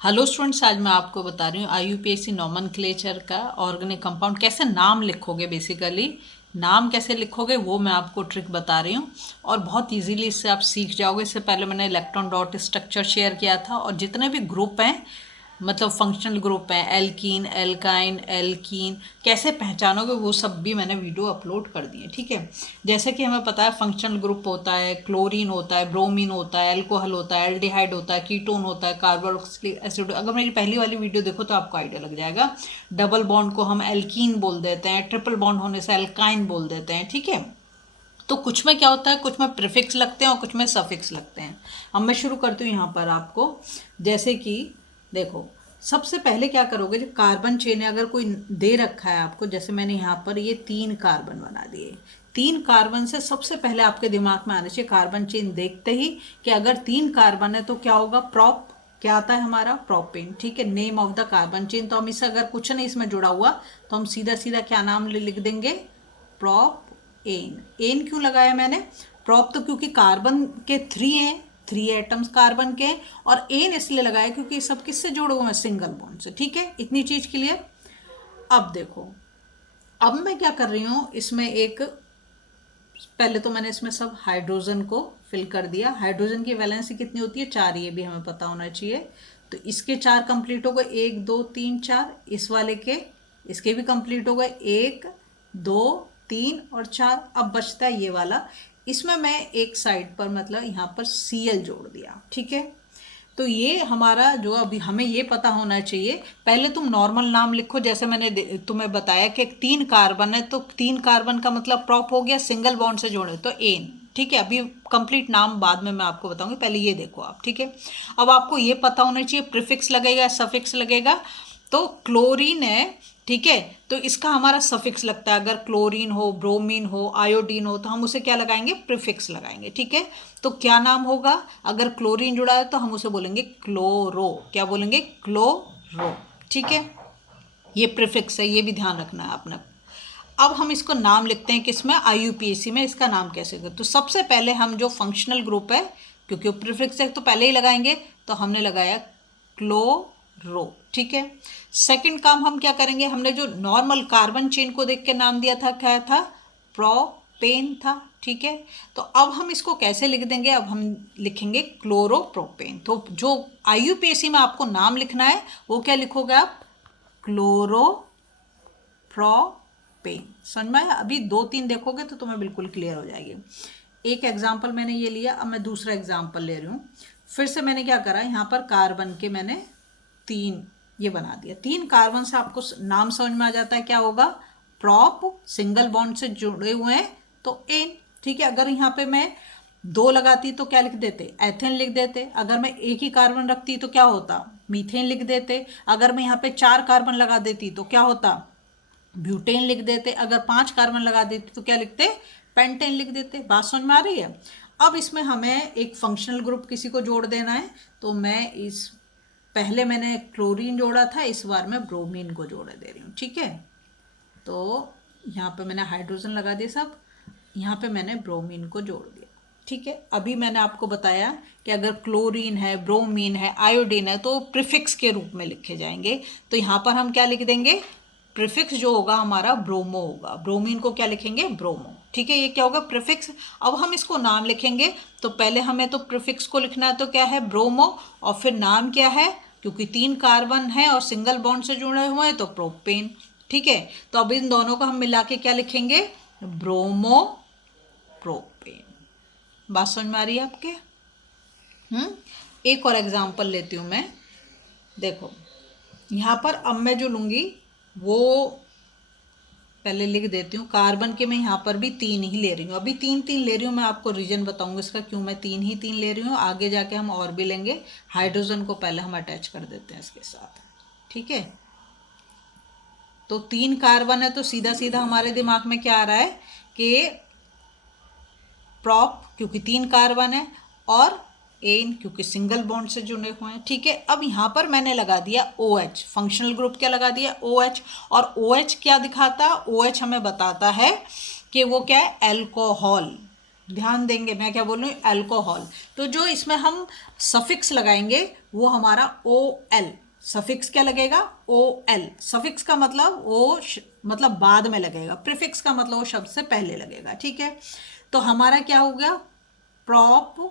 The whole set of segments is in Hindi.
हेलो स्टूडेंट्स, आज मैं आपको बता रही हूँ आईयूपीएसी नॉमेनक्लेचर का ऑर्गेनिक कंपाउंड कैसे नाम लिखोगे। बेसिकली नाम कैसे लिखोगे वो मैं आपको ट्रिक बता रही हूँ और बहुत इजीली इससे आप सीख जाओगे। इससे पहले मैंने इलेक्ट्रॉन डॉट स्ट्रक्चर शेयर किया था और जितने भी ग्रुप हैं, मतलब फंक्शनल ग्रुप हैं, एल्कीन, एल्काइन, एल्कीन, कैसे पहचानोगे वो सब भी मैंने वीडियो अपलोड कर दिए। ठीक है, जैसे कि हमें पता है फंक्शनल ग्रुप होता है, क्लोरीन होता है, ब्रोमीन होता है, अल्कोहल होता है, एल्डिहाइड होता है, कीटोन होता है, कार्बोक्सिलिक एसिड। अगर मेरी पहली वाली वीडियो देखो तो आपको आइडिया लग जाएगा। डबल बॉन्ड को हम एल्कीन बोल देते हैं, ट्रिपल बॉन्ड होने से एल्काइन बोल देते हैं। ठीक है, तो कुछ में क्या होता है, कुछ में प्रीफिक्स लगते हैं और कुछ में सफिक्स लगते हैं। अब मैं शुरू करती हूँ यहाँ पर आपको। जैसे कि देखो, सबसे पहले क्या करोगे, जो कार्बन चेन है अगर कोई दे रखा है आपको, जैसे मैंने यहाँ पर ये 3 कार्बन बना दिए। 3 कार्बन से सबसे पहले आपके दिमाग में आना चाहिए कार्बन चेन देखते ही कि अगर 3 कार्बन है तो क्या होगा, प्रोप क्या आता है हमारा, प्रोपेन। ठीक है, name of the carbon chain. तो हम इसे अगर कुछ नहीं इसमें जुड़ा हुआ तो हम सीधा सीधा क्या नाम लिख देंगे, प्रोप एन। एन क्यों लगाया मैंने, प्रोप तो क्योंकि कार्बन के 3 हैं, 3 एटम्स कार्बन के, और एन इसलिए लगाया क्योंकि ये सब किससे जुड़े हुए हैं, सिंगल बॉन्ड से। ठीक है, इतनी चीज क्लियर। अब देखो, अब मैं क्या कर रही हूँ इसमें एक, पहले तो मैंने इसमें सब हाइड्रोजन को फिल कर दिया। हाइड्रोजन की वैलेंसी कितनी होती है, 4, ये भी हमें पता होना चाहिए। तो इसके 4 कंप्लीट हो गए, 1 2 3 4। इस वाले के, इसके भी कंप्लीट हो गए, 1 2 3 और 4। अब बचता है ये वाला, इसमें मैं एक साइड पर मतलब यहाँ पर Cl जोड़ दिया। ठीक है, तो ये हमारा जो अभी हमें ये पता होना चाहिए। पहले तुम नॉर्मल नाम लिखो, जैसे मैंने तुम्हें बताया कि 3 कार्बन है तो 3 कार्बन का मतलब प्रॉप हो गया, सिंगल बॉन्ड से जोड़े तो एन। ठीक है, अभी कंप्लीट नाम बाद में मैं आपको बताऊंगी, पहले ये देखो आप। ठीक है, अब आपको ये पता होना चाहिए प्रीफिक्स लगेगा, सफिक्स लगेगा। तो क्लोरीन है, ठीक है, तो इसका हमारा सफिक्स लगता है। अगर क्लोरीन हो, ब्रोमीन हो, आयोडीन हो तो हम उसे क्या लगाएंगे, प्रीफिक्स लगाएंगे। ठीक है, तो क्या नाम होगा, अगर क्लोरीन जुड़ा है तो हम उसे बोलेंगे क्लोरो। क्या बोलेंगे, क्लोरो। ठीक है, ये प्रीफिक्स है, ये भी ध्यान रखना है आपने। अब हम इसको नाम लिखते हैं किसमें, आईयूपीएसी में। इसका नाम कैसे करें, तो सबसे पहले हम जो फंक्शनल ग्रुप है, क्योंकि वो प्रीफिक्स है तो पहले ही लगाएंगे, तो हमने लगाया क्लोरो। ठीक है, सेकंड काम हम क्या करेंगे, हमने जो नॉर्मल कार्बन चेन को देख के नाम दिया था, क्या था, प्रोपेन था। ठीक है, तो अब हम इसको कैसे लिख देंगे, अब हम लिखेंगे क्लोरोप्रोपेन। तो जो आईयूपीएसी में आपको नाम लिखना है वो क्या लिखोगे आप, क्लोरो प्रोपेन। समझ में आया, अभी 2 3 देखोगे तो तुम्हें बिल्कुल क्लियर हो जाएगी। एक एग्जाम्पल मैंने ये लिया, अब मैं दूसरा एग्जाम्पल ले रही हूँ। फिर से मैंने क्या करा, यहाँ पर कार्बन के मैंने 3 ये बना दिया। 3 कार्बन से आपको नाम समझ में आ जाता है क्या होगा, प्रॉप, सिंगल बॉन्ड से जुड़े हुए हैं तो एन। ठीक है, अगर यहाँ पे मैं 2 लगाती तो क्या लिख देते, एथेन लिख देते। अगर मैं एक ही कार्बन रखती तो क्या होता, मीथेन लिख देते। अगर मैं यहाँ पे 4 कार्बन लगा देती तो क्या होता, ब्यूटेन लिख देते। अगर 5 कार्बन लगा देते तो क्या लिखते, पेंटेन लिख देते। बात समझ में आ रही है। अब इसमें हमें एक फंक्शनल ग्रुप किसी को जोड़ देना है, तो मैं इस, पहले मैंने क्लोरीन जोड़ा था, इस बार मैं ब्रोमीन को जोड़ दे रही हूँ। ठीक है, तो यहाँ पे मैंने हाइड्रोजन लगा दिया सब, यहाँ पे मैंने ब्रोमीन को जोड़ दिया। ठीक है, अभी मैंने आपको बताया कि अगर क्लोरीन है, ब्रोमीन है, आयोडीन है तो प्रीफिक्स के रूप में लिखे जाएंगे। तो यहाँ पर हम क्या लिख देंगे, प्रीफिक्स जो होगा हमारा ब्रोमो होगा। ब्रोमीन को क्या लिखेंगे, ब्रोमो। ठीक है, ये क्या होगा, प्रीफिक्स। अब हम इसको नाम लिखेंगे तो पहले हमें तो प्रीफिक्स को लिखना है, तो क्या है, ब्रोमो, और फिर नाम क्या है, क्योंकि 3 कार्बन है और सिंगल बॉन्ड से जुड़े हुए हैं तो प्रोपेन। ठीक है, तो अब इन दोनों को हम मिला के क्या लिखेंगे, ब्रोमो प्रोपेन। बात समझ में आ रही है आपके। एक और एग्जांपल लेती हूँ मैं। देखो यहाँ पर अब मैं जो लूँगी वो पहले लिख देती हूँ। कार्बन के मैं यहाँ पर भी 3 ही ले रही हूँ, अभी 3 3 ले रही हूँ। मैं आपको रीजन बताऊँगी इसका क्यों मैं 3 ही 3 ले रही हूँ, आगे जाके हम और भी लेंगे। हाइड्रोजन को पहले हम अटैच कर देते हैं इसके साथ। ठीक है, तो 3 कार्बन है तो सीधा सीधा हमारे दिमाग में क्या आ रहा है कि प्रॉप, क्योंकि 3 कार्बन है, और एन क्योंकि सिंगल बॉन्ड से जुड़े हुए हैं। ठीक है, अब यहाँ पर मैंने लगा दिया OH, फंक्शनल ग्रुप क्या लगा दिया, OH। और OH क्या दिखाता, OH हमें बताता है कि वो क्या है, एल्कोहल। ध्यान देंगे, मैं क्या बोल रही हूँ, अल्कोहल। तो जो इसमें हम सफिक्स लगाएंगे वो हमारा ओ एल, सफिक्स क्या लगेगा, ओ एल। सफिक्स का मतलब मतलब बाद में लगेगा, प्रीफिक्स का मतलब वो शब्द से पहले लगेगा, ठीक है। तो हमारा क्या हो गया, प्रोप,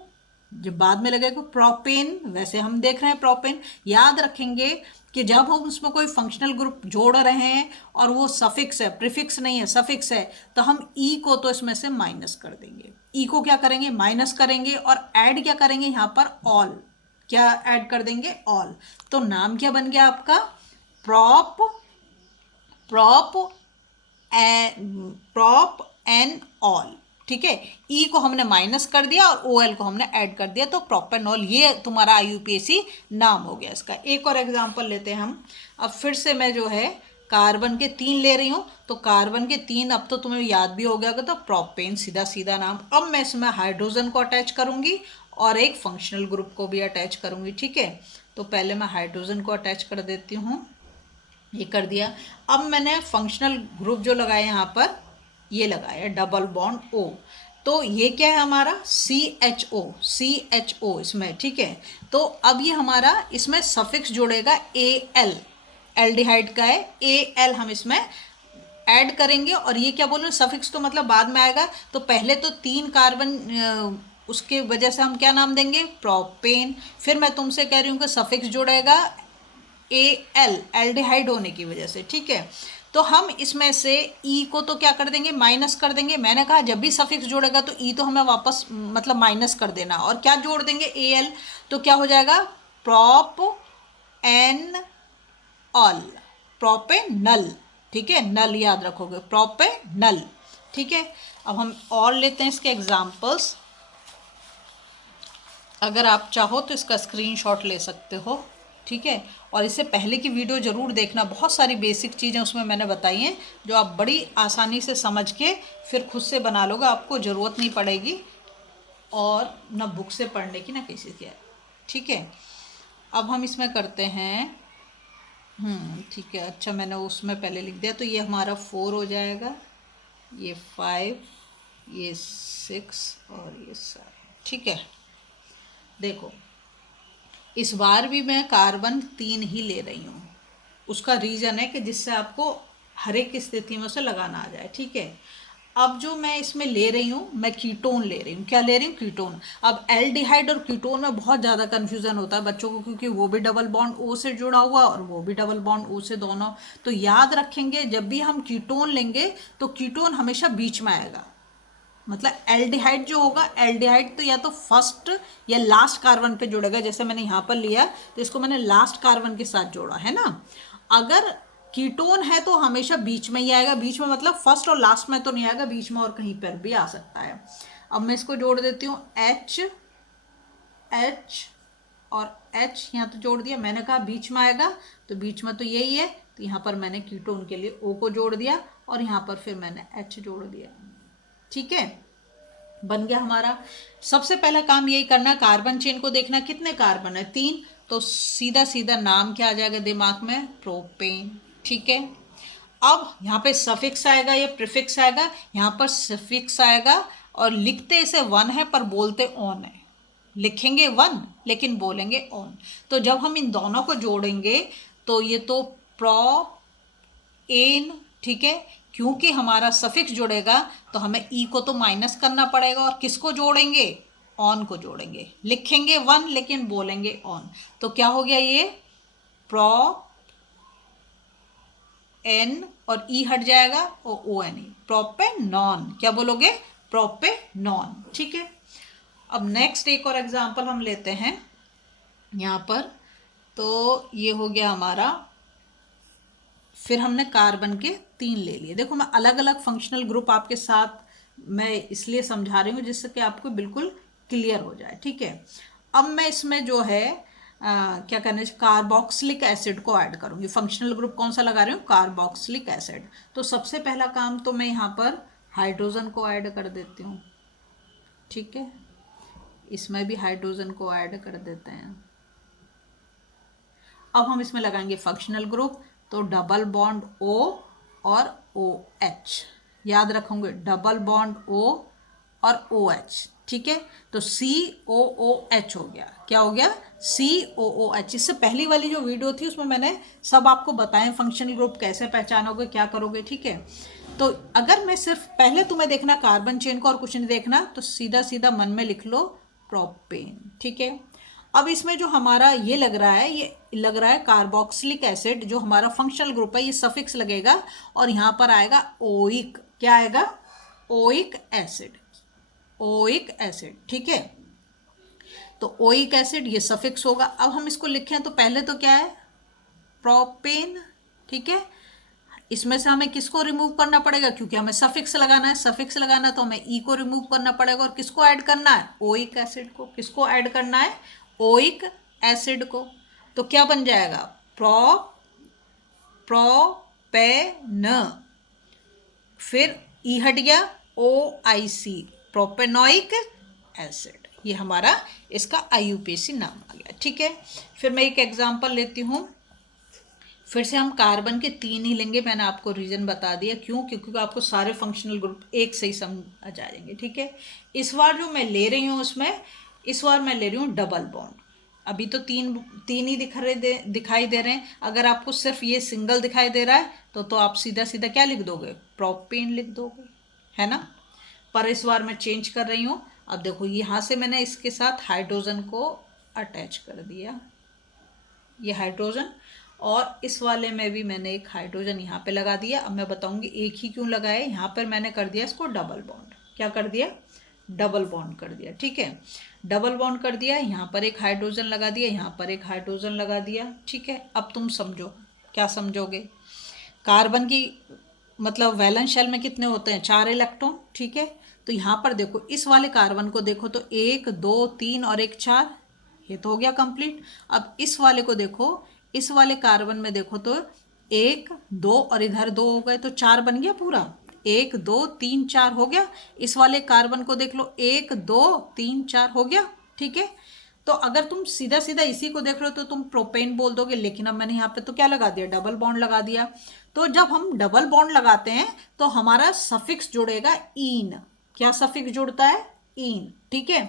जब बाद में लगेगा प्रोपेन, वैसे हम देख रहे हैं प्रोपेन। याद रखेंगे कि जब हम उसमें कोई फंक्शनल ग्रुप जोड़ रहे हैं और वो सफिक्स है, प्रीफिक्स नहीं है, सफिक्स है, तो हम ई को तो इसमें से माइनस कर देंगे, ई को क्या करेंगे, माइनस करेंगे, और ऐड क्या करेंगे यहाँ पर, ऑल, क्या ऐड कर देंगे, ऑल। तो नाम क्या बन गया आपका, प्रॉप, प्रॉप प्रॉप एन ऑल, ठीक है। ई को हमने माइनस कर दिया और ओ एल को हमने ऐड कर दिया, तो प्रोपेनॉल, ये तुम्हारा आईयूपीएसी नाम हो गया इसका। एक और एग्जांपल लेते हैं हम। अब फिर से मैं जो है कार्बन के 3 ले रही हूँ, तो कार्बन के 3 अब तो तुम्हें याद भी हो गया होगा, तो प्रोपेन, सीधा सीधा नाम। अब मैं इसमें हाइड्रोजन को अटैच करूँगी और एक फंक्शनल ग्रुप को भी अटैच करूँगी, ठीक है। तो पहले मैं हाइड्रोजन को अटैच कर देती हूँ, ये कर दिया। अब मैंने फंक्शनल ग्रुप जो लगाया यहाँ पर, ये लगाया डबल बॉन्ड ओ, तो ये क्या है हमारा, C H O, C H O इसमें, ठीक है। तो अब ये हमारा इसमें सफिक्स जुड़ेगा ए एल, एल्डिहाइड का है, ए एल हम इसमें ऐड करेंगे। और ये क्या बोल रहे हैं, सफिक्स तो मतलब बाद में आएगा, तो पहले तो 3 कार्बन, उसके वजह से हम क्या नाम देंगे, प्रोपेन। फिर मैं तुमसे कह रही हूँ कि सफिक्स जुड़ेगा ए एल, एल्डिहाइड होने की वजह से, ठीक है। तो हम इसमें से ई को तो क्या कर देंगे, माइनस कर देंगे। मैंने कहा जब भी सफिक्स जोड़ेगा तो ई तो हमें वापस मतलब माइनस कर देना, और क्या जोड़ देंगे, ए एल। तो क्या हो जाएगा, प्रॉप एन ऑल, प्रॉपे नल, ठीक है, नल याद रखोगे, प्रॉपे नल, ठीक है। अब हम और लेते हैं इसके एग्जाम्पल्स। अगर आप चाहो तो इसका स्क्रीनशॉट ले सकते हो, ठीक है। और इससे पहले की वीडियो ज़रूर देखना, बहुत सारी बेसिक चीज़ें उसमें मैंने बताई हैं जो आप बड़ी आसानी से समझ के फिर खुद से बना लोगे, आपको ज़रूरत नहीं पड़ेगी और ना बुक से पढ़ने की ना किसी की, ठीक है। अब हम इसमें करते हैं, ठीक है, अच्छा मैंने उसमें पहले लिख दिया, तो ये हमारा 4 हो जाएगा, ये 5, ये 6 और ये 7, ठीक है। देखो इस बार भी मैं कार्बन 3 ही ले रही हूँ, उसका रीज़न है कि जिससे आपको हर एक स्थिति में उसे लगाना आ जाए, ठीक है। अब जो मैं इसमें ले रही हूँ, मैं कीटोन ले रही हूँ, क्या ले रही हूँ, कीटोन। अब एल्डिहाइड और कीटोन में बहुत ज़्यादा कन्फ्यूज़न होता है बच्चों को, क्योंकि वो भी डबल बॉन्ड ओ से जुड़ा हुआ और वो भी डबल बॉन्ड ओ से, दोनों। तो याद रखेंगे जब भी हम कीटोन लेंगे तो कीटोन हमेशा बीच में आएगा, मतलब एल्डिहाइड जो होगा, एल्डिहाइड तो या तो फर्स्ट या लास्ट कार्बन पे जुड़ेगा। जैसे मैंने यहाँ पर लिया तो इसको मैंने लास्ट कार्बन के साथ जोड़ा है ना। अगर कीटोन है तो हमेशा बीच में ही आएगा, बीच में मतलब फर्स्ट और लास्ट में तो नहीं आएगा, बीच में और कहीं पर भी आ सकता है। अब मैं इसको जोड़ देती हूँ, एच एच और एच यहाँ तो जोड़ दिया। मैंने कहा बीच में आएगा तो बीच में तो यही है, तो यहाँ पर मैंने कीटोन के लिए ओ को जोड़ दिया और यहाँ पर फिर मैंने एच जोड़ दिया, ठीक है, बन गया हमारा। सबसे पहला काम यही करना, कार्बन चेन को देखना कितने कार्बन है, 3, तो सीधा सीधा नाम क्या आ जाएगा दिमाग में, प्रोपेन, ठीक है। अब यहाँ पे सफिक्स आएगा या प्रीफिक्स आएगा, यहाँ पर सफिक्स आएगा और लिखते इसे 1 है पर बोलते ऑन है, लिखेंगे 1 लेकिन बोलेंगे ऑन। तो जब हम इन दोनों को जोड़ेंगे तो ये तो प्रो एन, ठीक है, क्योंकि हमारा सफिक्स जुड़ेगा तो हमें ई को तो माइनस करना पड़ेगा, और किसको जोड़ेंगे, ऑन को जोड़ेंगे, लिखेंगे 1 लेकिन बोलेंगे ऑन। तो क्या हो गया, ये प्रो एन और ई हट जाएगा और ओ एन ई, प्रोपेनॉन, क्या बोलोगे, प्रोपेनॉन, ठीक है। अब नेक्स्ट एक और एग्जांपल हम लेते हैं यहाँ पर। तो ये हो गया हमारा, फिर हमने कार्बन के 3 ले लिए। देखो मैं अलग अलग फंक्शनल ग्रुप आपके साथ मैं इसलिए समझा रही हूँ जिससे कि आपको बिल्कुल क्लियर हो जाए, ठीक है। अब मैं इसमें जो है क्या करना है, कार्बोक्सिलिक एसिड को ऐड करूँगी। फंक्शनल ग्रुप कौन सा लगा रही हूँ, कार्बोक्सिलिक एसिड। तो सबसे पहला काम तो मैं यहाँ पर हाइड्रोजन को ऐड कर देती हूँ, ठीक है, इसमें भी हाइड्रोजन को ऐड कर देते हैं। अब हम इसमें लगाएंगे फंक्शनल ग्रुप, तो डबल बॉन्ड ओ और ओ एच, याद रखोगे डबल बॉन्ड ओ और OH, ठीक है। तो COOH हो गया, क्या हो गया, COOH। इससे पहली वाली जो वीडियो थी उसमें मैंने सब आपको बताएं फंक्शनल ग्रुप कैसे पहचानोगे, क्या करोगे, ठीक है। तो अगर मैं सिर्फ पहले तुम्हें देखना कार्बन चेन को और कुछ नहीं देखना, तो सीधा सीधा मन में लिख लो प्रोपेन, ठीक है। अब इसमें जो हमारा ये लग रहा है, ये लग रहा है कार्बोक्सिलिक एसिड, जो हमारा फंक्शनल ग्रुप है, ये सफिक्स लगेगा और यहाँ पर आएगा ओइक, क्या आएगा, ओइक एसिड, ओइक एसिड, ठीक है। तो ओइक एसिड ये सफिक्स होगा। अब हम इसको लिखें तो पहले तो क्या है, प्रोपेन, ठीक है। इसमें से हमें किसको रिमूव करना पड़ेगा, क्योंकि हमें सफिक्स लगाना है, सफिक्स लगाना है तो हमें ई को रिमूव करना पड़ेगा, और किसको ऐड करना है, ओइक एसिड को। किसको ऐड करना है, ओइक एसिड को। तो क्या बन जाएगा, प्रोपेन, फिर ई हट गया, OIC, प्रोपेनोइक एसिड। ये हमारा इसका IUPAC नाम आ गया, ठीक है। फिर मैं एक एग्जांपल लेती हूँ, फिर से हम कार्बन के 3 ही लेंगे। मैंने आपको रीज़न बता दिया क्यों, क्योंकि आपको सारे फंक्शनल ग्रुप एक से ही समझ आ जाएंगे, ठीक है। इस बार जो मैं ले रही हूँ उसमें, इस बार मैं ले रही हूँ डबल बॉन्ड। अभी तो तीन ही दिखाई दे रहे हैं। अगर आपको सिर्फ ये सिंगल दिखाई दे रहा है तो आप सीधा सीधा क्या लिख दोगे, प्रोपेन लिख दोगे, है ना। पर इस बार मैं चेंज कर रही हूँ। अब देखो यहाँ से मैंने इसके साथ हाइड्रोजन को अटैच कर दिया, ये हाइड्रोजन, और इस वाले में भी मैंने एक हाइड्रोजन यहाँ पे लगा दिया। अब मैं बताऊंगी एक ही क्यों लगाया। यहाँ पर मैंने कर दिया इसको डबल बॉन्ड, क्या कर दिया, डबल बॉन्ड कर दिया, ठीक है। डबल बॉन्ड कर दिया, यहाँ पर एक हाइड्रोजन लगा दिया, यहाँ पर एक हाइड्रोजन लगा दिया, ठीक है। अब तुम समझो, क्या समझोगे, कार्बन की मतलब वैलेंस शेल में कितने होते हैं, 4 इलेक्ट्रॉन, ठीक है। तो यहाँ पर देखो इस वाले कार्बन को देखो तो 1 2 3 और 1 4, ये तो हो गया कंप्लीट। अब इस वाले को देखो, इस वाले कार्बन में देखो तो 1 2 और इधर 2 हो गए, तो 4 बन गया पूरा, 1 2 3 4 हो गया। इस वाले कार्बन को देख लो, 1 2 3 4 हो गया, ठीक है। तो अगर तुम सीधा सीधा इसी को देख रहे हो तो तुम प्रोपेन बोल दोगे, लेकिन अब मैंने यहाँ पे तो क्या लगा दिया, डबल बॉन्ड लगा दिया। तो जब हम डबल बॉन्ड लगाते हैं तो हमारा सफिक्स जुड़ेगा ईन। क्या सफिक्स जुड़ता है, ईन, ठीक है।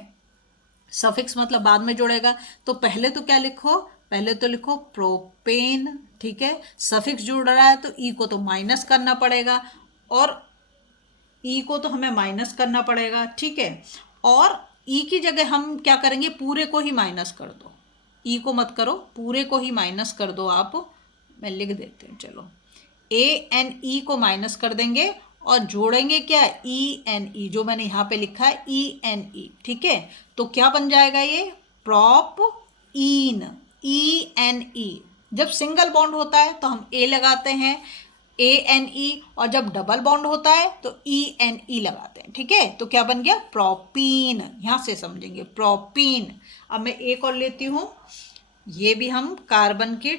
सफिक्स मतलब बाद में जुड़ेगा। तो पहले तो क्या लिखो, पहले तो लिखो प्रोपेन, ठीक है। सफिक्स जुड़ रहा है तो ई को तो माइनस करना पड़ेगा, और ई को तो हमें माइनस करना पड़ेगा, ठीक है। और ई की जगह हम क्या करेंगे, पूरे को ही माइनस कर दो, ई को मत करो, पूरे को ही माइनस कर दो आप। मैं लिख देती हूँ, चलो, ANE को माइनस कर देंगे और जोड़ेंगे क्या, ENE, जो मैंने यहाँ पे लिखा है ENE, ठीक है। तो क्या बन जाएगा ये, प्रोप ईन, ENE। जब सिंगल बॉन्ड होता है तो हम A लगाते हैं, ANE, और जब डबल बॉन्ड होता है तो ENE लगाते हैं, ठीक है। तो क्या बन गया, प्रोपीन, यहाँ से समझेंगे प्रोपीन। अब मैं एक और लेती हूँ, ये भी हम कार्बन के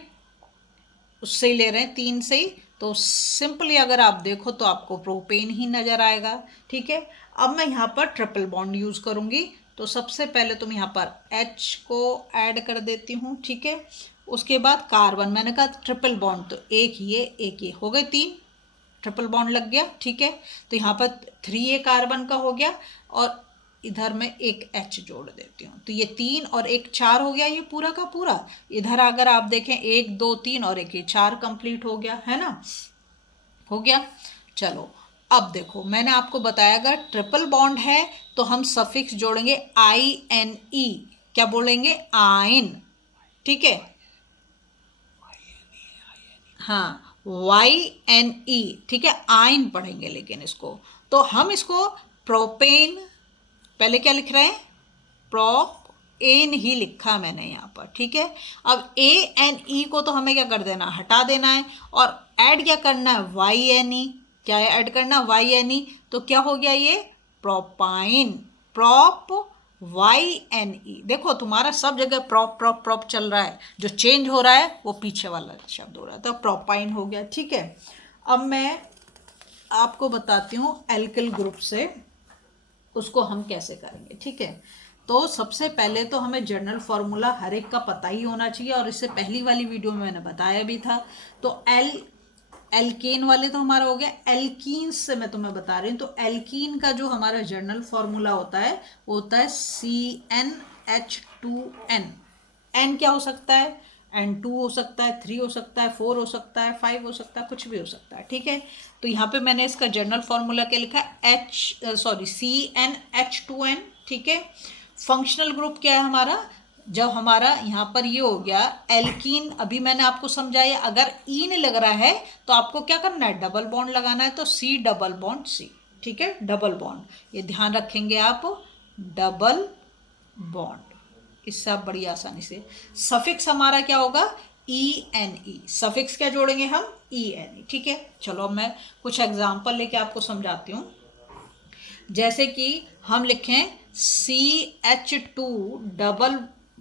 उससे ही ले रहे हैं, 3 से ही। तो सिंपली अगर आप देखो तो आपको प्रोपेन ही नज़र आएगा, ठीक है। अब मैं यहाँ पर ट्रिपल बॉन्ड यूज़ करूँगी। तो सबसे पहले तुम यहाँ पर H को ऐड कर देती हूँ, ठीक है। उसके बाद कार्बन, मैंने कहा ट्रिपल बॉन्ड, तो एक ये हो गए 3, ट्रिपल बॉन्ड लग गया, ठीक है। तो यहाँ पर 3A कार्बन का हो गया, और इधर मैं एक H जोड़ देती हूँ, तो ये 3 और 1 4 हो गया, ये पूरा का पूरा। इधर अगर आप देखें 1 2 3 और 1 ये 4 कंप्लीट हो गया, है ना, हो गया। चलो अब देखो, मैंने आपको बताया अगर ट्रिपल बॉन्ड है तो हम सफिक्स जोड़ेंगे INE, क्या बोलेंगे, आइन, ठीक है। हाँ, YNE, ठीक है, आइन पढ़ेंगे लेकिन इसको। तो हम इसको प्रोपेन, पहले क्या लिख रहे हैं, प्रोपेन ही लिखा मैंने यहाँ पर, ठीक है। अब ANE को तो हमें क्या कर देना, हटा देना है, और ऐड क्या करना है, YNE, क्या है ऐड करना, YNE। तो क्या हो गया ये, प्रोपाइन, प्रोप YNE। देखो तुम्हारा सब जगह प्रोप प्रोप प्रोप चल रहा है, जो चेंज हो रहा है वो पीछे वाला शब्द हो रहा है, तो प्रोपाइन हो गया, ठीक है। अब मैं आपको बताती हूँ एल्किल ग्रुप से उसको हम कैसे करेंगे, ठीक है। तो सबसे पहले तो हमें जनरल फार्मूला हर एक का पता ही होना चाहिए, और इससे पहली वाली वीडियो में मैंने बताया भी था। तो एल्केन वाले तो हमारा हो गया। एल्कीन्स से मैं तुम्हें बता रही हूँ, तो एल्कीन का जो हमारा जर्नल फॉर्मूला होता है वो होता है CnH2n। एन क्या हो सकता है? N2 हो सकता है, 3 हो सकता है, 4 हो सकता है, 5 हो सकता है, कुछ भी हो सकता है, ठीक है। तो यहाँ पे मैंने इसका जर्नल फॉर्मूला क्या लिखा है? CnH2n, ठीक है। फंक्शनल ग्रुप क्या है हमारा? जब हमारा यहाँ पर ये हो गया एल्कीन, अभी मैंने आपको समझाया अगर ईन लग रहा है तो आपको क्या करना है? डबल बॉन्ड लगाना है, तो C डबल बॉन्ड C, ठीक है, डबल बॉन्ड, ये ध्यान रखेंगे आप, डबल बॉन्ड। इससे आप बड़ी आसानी से। सफिक्स हमारा क्या होगा? ENE। सफिक्स क्या जोड़ेंगे हम? ENE, ठीक है। चलो अब मैं कुछ एग्जाम्पल लेके आपको समझाती हूँ। जैसे कि हम लिखें CH2 डबल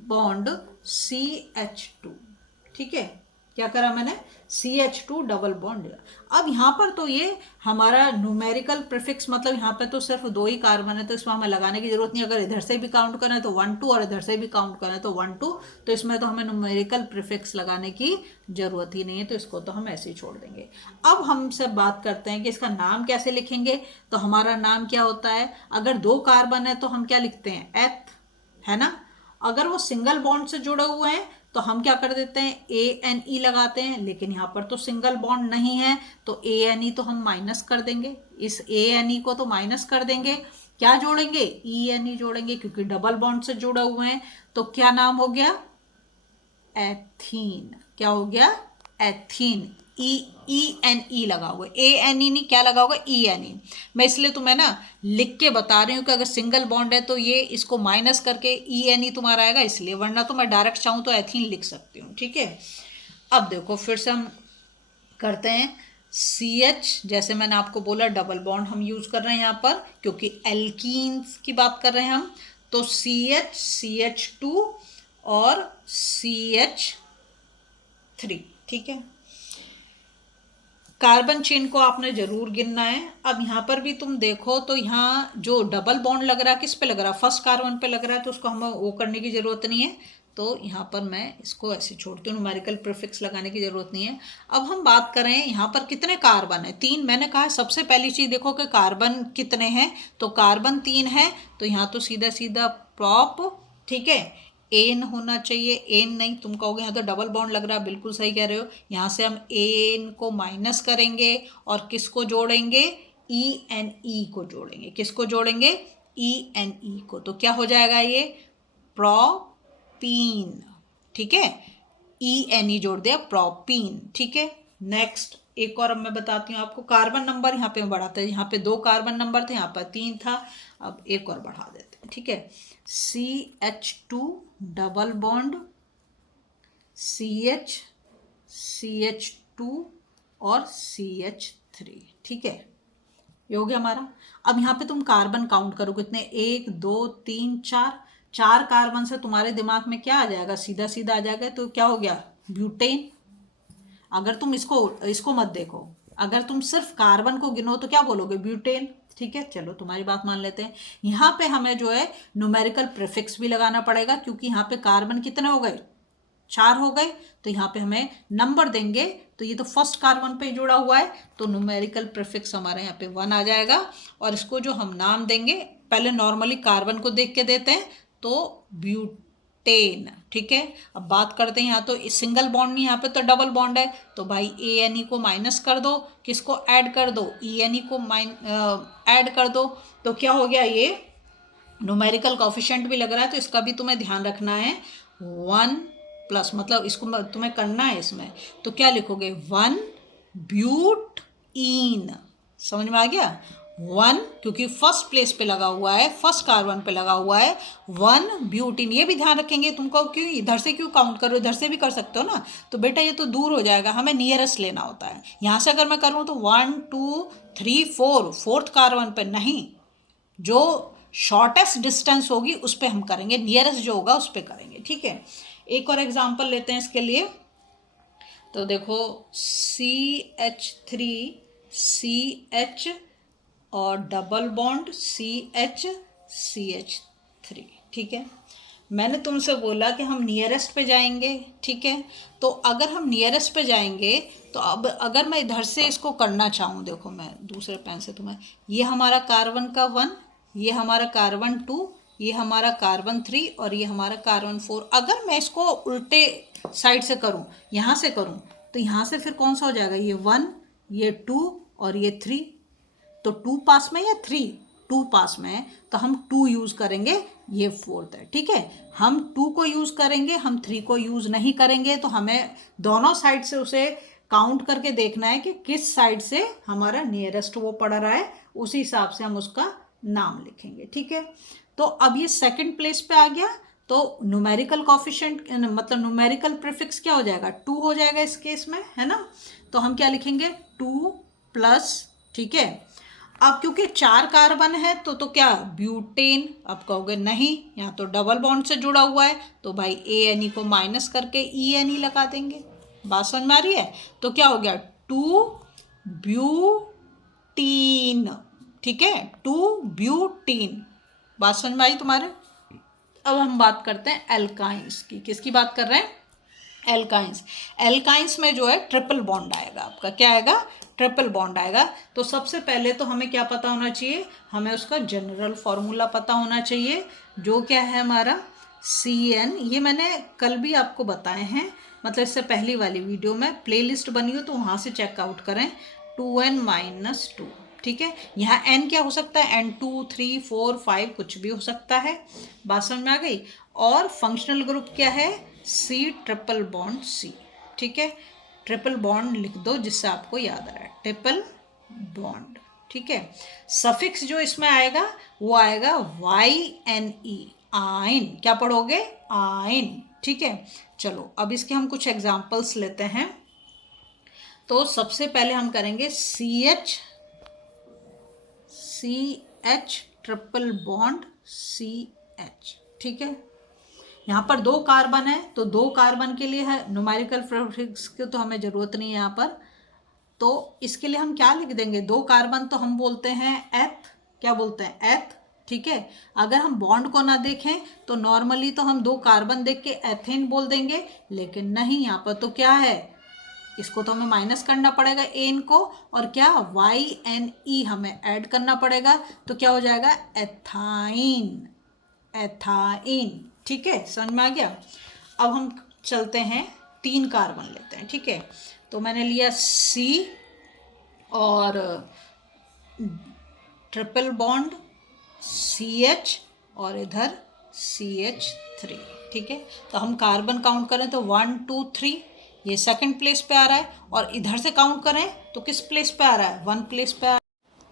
बॉन्ड CH2, ठीक है। क्या करा मैंने? CH2 double bond. अब यहाँ पर तो ये हमारा न्यूमेरिकल प्रीफिक्स, मतलब यहाँ पे तो सिर्फ 2 ही कार्बन है, तो इसमें हमें लगाने की जरूरत नहीं। अगर इधर से भी काउंट करें तो 1 2, और इधर से भी काउंट करें तो 1 2, तो इसमें तो हमें न्यूमेरिकल प्रीफिक्स लगाने की जरूरत ही नहीं है, तो इसको तो हम ऐसे ही छोड़ देंगे। अब हमसे बात करते हैं कि इसका नाम कैसे लिखेंगे। तो हमारा नाम क्या होता है? अगर 2 कार्बन है तो हम क्या लिखते हैं? एथ, है ना। अगर वो सिंगल बॉन्ड से जुड़े हुए हैं तो हम क्या कर देते हैं? ANE लगाते हैं, लेकिन यहाँ पर तो सिंगल बॉन्ड नहीं है, तो ANE तो हम माइनस कर देंगे, इस ANE को तो माइनस कर देंगे। क्या जोड़ेंगे? ENE जोड़ेंगे, क्योंकि डबल बॉन्ड से जुड़े हुए हैं। तो क्या नाम हो गया? एथीन। क्या हो गया? एथीन। ENE लगा हुआ है, ANE नहीं, क्या लगा होगा? ENE। मैं इसलिए तुम्हें ना लिख के बता रही हूँ कि अगर सिंगल बॉन्ड है तो ये इसको माइनस करके ENE तुम्हारा आएगा, इसलिए, वरना तो मैं डायरेक्ट चाहूँ तो एथीन लिख सकती हूँ, ठीक है। अब देखो फिर से हम करते हैं। CH, जैसे मैंने आपको बोला डबल बॉन्ड हम यूज कर रहे हैं यहाँ पर, क्योंकि एल्कीन्स की बात कर रहे हैं हम। तो CH, CH2 और CH3, ठीक है। कार्बन चेन को आपने जरूर गिनना है। अब यहाँ पर भी तुम देखो तो यहाँ जो डबल बॉन्ड लग रहा है किस पे लग रहा है? फर्स्ट कार्बन पे लग रहा है, तो उसको हमें वो करने की जरूरत नहीं है, तो यहाँ पर मैं इसको ऐसे छोड़ती हूँ, न्यूमेरिकल प्रीफिक्स लगाने की जरूरत नहीं है। अब हम बात करें यहाँ पर कितने कार्बन है? 3। मैंने कहा सबसे पहली चीज देखो कि कार्बन कितने हैं, तो कार्बन 3 है, तो यहाँ तो सीधा सीधा प्रॉप, ठीक है, एन होना चाहिए। एन नहीं, तुम कहोगे यहाँ तो डबल बॉन्ड लग रहा है, बिल्कुल सही कह रहे हो। यहाँ से हम एन को माइनस करेंगे और किसको जोड़ेंगे? ENE को जोड़ेंगे। किसको जोड़ेंगे? ENE को। तो क्या हो जाएगा ये? प्रोपीन, ठीक है। ENE जोड़ दिया, प्रोपीन, ठीक है। नेक्स्ट एक और अब मैं बताती हूँ आपको। कार्बन नंबर यहाँ पे बढ़ाते हैं, यहाँ पे 2 कार्बन नंबर थे, यहाँ पर 3 था, अब एक और बढ़ा देते हैं, ठीक है। CH2 double bond CH, CH2 और CH3, ठीक है, ये हो गया हमारा। अब यहाँ पे तुम कार्बन काउंट करो कितने? 1 2 3 4। 4 कार्बन से तुम्हारे दिमाग में क्या आ जाएगा? सीधा सीधा आ जाएगा, तो क्या हो गया? ब्यूटेन। अगर तुम इसको इसको मत देखो, अगर तुम सिर्फ कार्बन को गिनो तो क्या बोलोगे? ब्यूटेन, ठीक है। चलो तुम्हारी बात मान लेते हैं। यहाँ पे हमें जो है न्यूमेरिकल प्रीफिक्स भी लगाना पड़ेगा, क्योंकि यहाँ पे कार्बन कितने हो गए? 4 हो गए, तो यहाँ पे हमें नंबर देंगे, तो ये तो फर्स्ट कार्बन पे जुड़ा हुआ है, तो न्यूमेरिकल प्रीफिक्स हमारे यहाँ पे 1 आ जाएगा। और इसको जो हम नाम देंगे, पहले नॉर्मली कार्बन को देख के देते हैं, तो ब्यूटेन, ठीक है। अब बात करते हैं, यहाँ तो सिंगल बॉन्ड नहीं, यहाँ पे तो डबल बॉन्ड है, तो भाई ANE को माइनस कर दो, किसको ऐड कर दो? ENE को ऐड कर दो, तो क्या हो गया? ये न्यूमेरिकल कॉफिशिएंट भी लग रहा है, तो इसका भी तुम्हें ध्यान रखना है। 1 प्लस, मतलब इसको तुम्हें करना है इसमें, तो क्या लिखोगे? 1 ब्यूट इन। समझ में आ गया? 1, क्योंकि फर्स्ट प्लेस पे लगा हुआ है, फर्स्ट कार्बन पे लगा हुआ है, 1 ब्यूटीन। ये भी ध्यान रखेंगे। तुमको क्यों इधर से क्यों काउंट करो? इधर से भी कर सकते हो ना, तो बेटा ये तो दूर हो जाएगा, हमें नियरेस्ट लेना होता है। यहाँ से अगर मैं करूँ तो 1 2 3 4, फोर्थ कार्बन पे नहीं, जो शॉर्टेस्ट डिस्टेंस होगी उस पर हम करेंगे, नियरेस्ट जो होगा उस पर करेंगे, ठीक है। एक और एग्जांपल लेते हैं इसके लिए। तो देखो CH3 CH और डबल बॉन्ड CH CH3, ठीक है। मैंने तुमसे बोला कि हम नियरेस्ट पे जाएंगे, ठीक है। तो अगर हम नियरेस्ट पे जाएंगे तो अब अगर मैं इधर से इसको करना चाहूँ, देखो मैं दूसरे पेन से तुम्हें, ये हमारा कार्बन का 1, ये हमारा कार्बन 2, ये हमारा कार्बन 3 और ये हमारा कार्बन 4। अगर मैं इसको उल्टे साइड से करूँ, यहाँ से करूँ, तो यहाँ से फिर कौन सा हो जाएगा, ये 1, ये 2 और ये 3। तो 2 पास में या 3, 2 पास में है तो हम 2 यूज़ करेंगे, ये 4th है, ठीक है। हम 2 को यूज़ करेंगे, हम 3 को यूज़ नहीं करेंगे। तो हमें दोनों साइड से उसे काउंट करके देखना है कि किस साइड से हमारा नियरेस्ट वो पड़ रहा है, उसी हिसाब से हम उसका नाम लिखेंगे, ठीक है। तो अब ये सेकंड प्लेस पे आ गया, तो न्यूमेरिकल कॉफिशिएंट मतलब न्यूमेरिकल प्रीफिक्स क्या हो जाएगा, 2 हो जाएगा इस केस में, है ना। तो हम क्या लिखेंगे, 2 प्लस, ठीक है। अब क्योंकि 4 कार्बन है तो क्या ब्यूटेन, अब कहोगे नहीं यहाँ तो डबल बॉन्ड से जुड़ा हुआ है, तो भाई ANE को माइनस करके ENE लगा देंगे। बात समझ में आ रही है। तो क्या हो गया, 2 ब्यूटीन, ठीक है, 2 ब्यूटीन। बात समझ में आई तुम्हारे। अब हम बात करते हैं एल्काइंस की। किसकी बात कर रहे हैं, एल्काइंस। एल्काइंस में जो है ट्रिपल बॉन्ड आएगा, आपका क्या आएगा, ट्रिपल बॉन्ड आएगा। तो सबसे पहले तो हमें क्या पता होना चाहिए, हमें उसका जनरल फॉर्मूला पता होना चाहिए, जो क्या है हमारा CN। ये मैंने कल भी आपको बताए हैं, मतलब इससे पहली वाली वीडियो में प्लेलिस्ट बनी हो तो वहाँ से चेकआउट करें। 2n-2, ठीक है। यहाँ n क्या हो सकता है, N2, 3, 4, 5 कुछ भी हो सकता है। बात समझ में आ गई। और फंक्शनल ग्रुप क्या है, C ट्रिपल बॉन्ड C, ठीक है। ट्रिपल बॉन्ड लिख दो जिससे आपको याद आ रहा है, ट्रिपल बॉन्ड, ठीक है। सफिक्स जो इसमें आएगा वो आएगा YNE, आइन। क्या पढ़ोगे, आइन, ठीक है। चलो अब इसके हम कुछ एग्जाम्पल्स लेते हैं। तो सबसे पहले हम करेंगे CH ट्रिपल बॉन्ड CH, ठीक है। यहाँ पर 2 कार्बन है तो 2 कार्बन के लिए है न्यूमेरिकल प्रीफिक्स की तो हमें ज़रूरत नहीं है यहाँ पर। तो इसके लिए हम क्या लिख देंगे, 2 कार्बन तो हम बोलते हैं एथ, क्या बोलते हैं, एथ, ठीक है। अगर हम बॉन्ड को ना देखें तो नॉर्मली तो हम 2 कार्बन देख के एथेन बोल देंगे, लेकिन नहीं, यहाँ पर तो क्या है, इसको तो हमें माइनस करना पड़ेगा एन को, और क्या YNE हमें ऐड करना पड़ेगा, तो क्या हो जाएगा, एथाइन, एथाइन, ठीक है। समझ में आ गया। अब हम चलते हैं 3 कार्बन लेते हैं, ठीक है। तो मैंने लिया C और ट्रिपल बॉन्ड CH और इधर CH3, ठीक है। तो हम कार्बन काउंट करें तो 1, 2, 3, ये सेकंड प्लेस पे आ रहा है, और इधर से काउंट करें तो किस प्लेस पे आ रहा है, 1 प्लेस पे आ रहा है।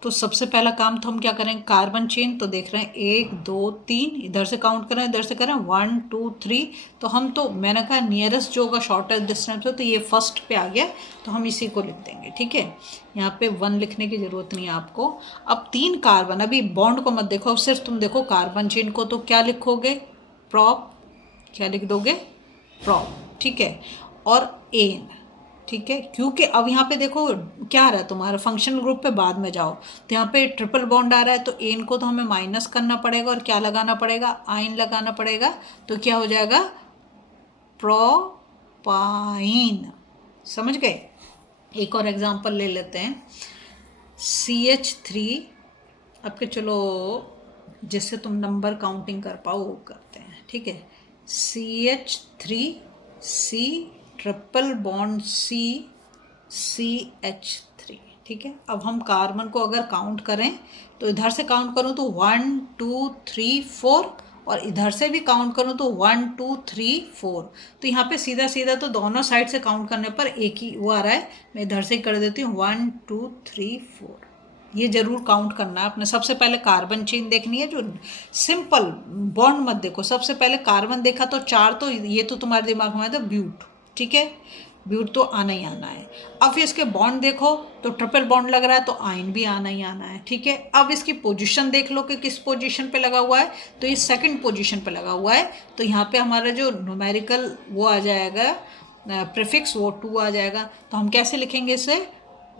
तो सबसे पहला काम तो हम क्या करें, कार्बन चेन। तो देख रहे हैं 1, 2, 3, इधर से काउंट करें, इधर से करें 1, 2, 3। तो हम तो मैंने कहा नियरेस्ट जो होगा शॉर्टेस्ट डिस्टेंस हो, तो ये फर्स्ट पे आ गया, तो हम इसी को लिख देंगे, ठीक है। यहाँ पे 1 लिखने की ज़रूरत नहीं है आपको। अब 3 कार्बन, अभी बॉन्ड को मत देखो, अब सिर्फ तुम देखो कार्बन चेन को। तो क्या लिखोगे, प्रॉप, क्या लिख दोगे, प्रॉप, ठीक है, और एन, ठीक है। क्योंकि अब यहाँ पे देखो क्या आ रहा है तुम्हारा, फंक्शनल ग्रुप पे बाद में जाओ, तो यहाँ पे ट्रिपल बॉन्ड आ रहा है, तो एन को तो हमें माइनस करना पड़ेगा, और क्या लगाना पड़ेगा, आइन लगाना पड़ेगा। तो क्या हो जाएगा, प्रोपाइन। समझ गए। एक और एग्जांपल ले लेते हैं, CH3। अब के चलो जिससे तुम नंबर काउंटिंग कर पाओ वो करते हैं, ठीक है। CH3C ट्रिपल बॉन्ड CH3, ठीक है। अब हम कार्बन को अगर काउंट करें तो इधर से काउंट करूँ तो 1, 2, 3, 4, और इधर से भी काउंट करूँ तो 1, 2, 3, 4। तो यहाँ पे सीधा सीधा तो दोनों साइड से काउंट करने पर एक ही वो आ रहा है। मैं इधर से ही कर देती हूँ, 1, 2, 3, 4। ये ज़रूर काउंट करना है आपने। सबसे पहले कार्बन चेन देखनी है, जो सिंपल बॉन्ड मत देखो। सबसे पहले कार्बन देखा तो 4, तो ये तो तुम्हारे दिमाग में आया था ब्यूट, ठीक है, ब्यूट तो आना ही आना है। अब फिर इसके बॉन्ड देखो तो ट्रिपल बॉन्ड लग रहा है, तो आइन भी आना ही आना है, ठीक है। अब इसकी पोजीशन देख लो कि किस पोजीशन पे लगा हुआ है, तो ये सेकंड पोजीशन पे लगा हुआ है। तो यहाँ पे हमारा जो न्यूमेरिकल वो आ जाएगा प्रीफिक्स, वो 2 आ जाएगा। तो हम कैसे लिखेंगे इसे,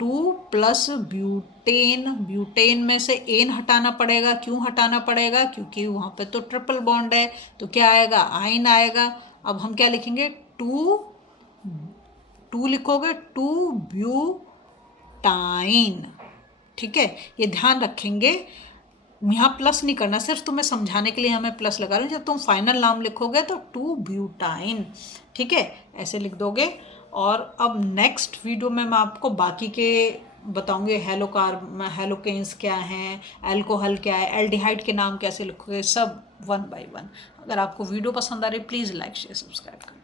2 प्लस ब्यूटेन, ब्यूटेन में से एन हटाना पड़ेगा। क्यों हटाना पड़ेगा? क्योंकि वहाँ पे तो ट्रिपल बॉन्ड है, तो क्या आएगा? आइन आएगा। अब हम क्या लिखेंगे? 2 लिखोगे 2 ब्यूटाइन। ठीक है, ये ध्यान रखेंगे, यहाँ प्लस नहीं करना, सिर्फ तुम्हें समझाने के लिए हमें प्लस लगा रहे हैं। जब तुम फाइनल नाम लिखोगे तो 2 ब्यूटाइन, ठीक है, ऐसे लिख दोगे। और अब नेक्स्ट वीडियो में मैं आपको बाकी के बताऊंगी, हेलोकेन्स क्या हैं, अल्कोहल क्या है, एल्डिहाइड के नाम कैसे लिखोगे, सब 1 by 1। अगर आपको वीडियो पसंद आ रही, प्लीज़ लाइक शेयर सब्सक्राइब करें।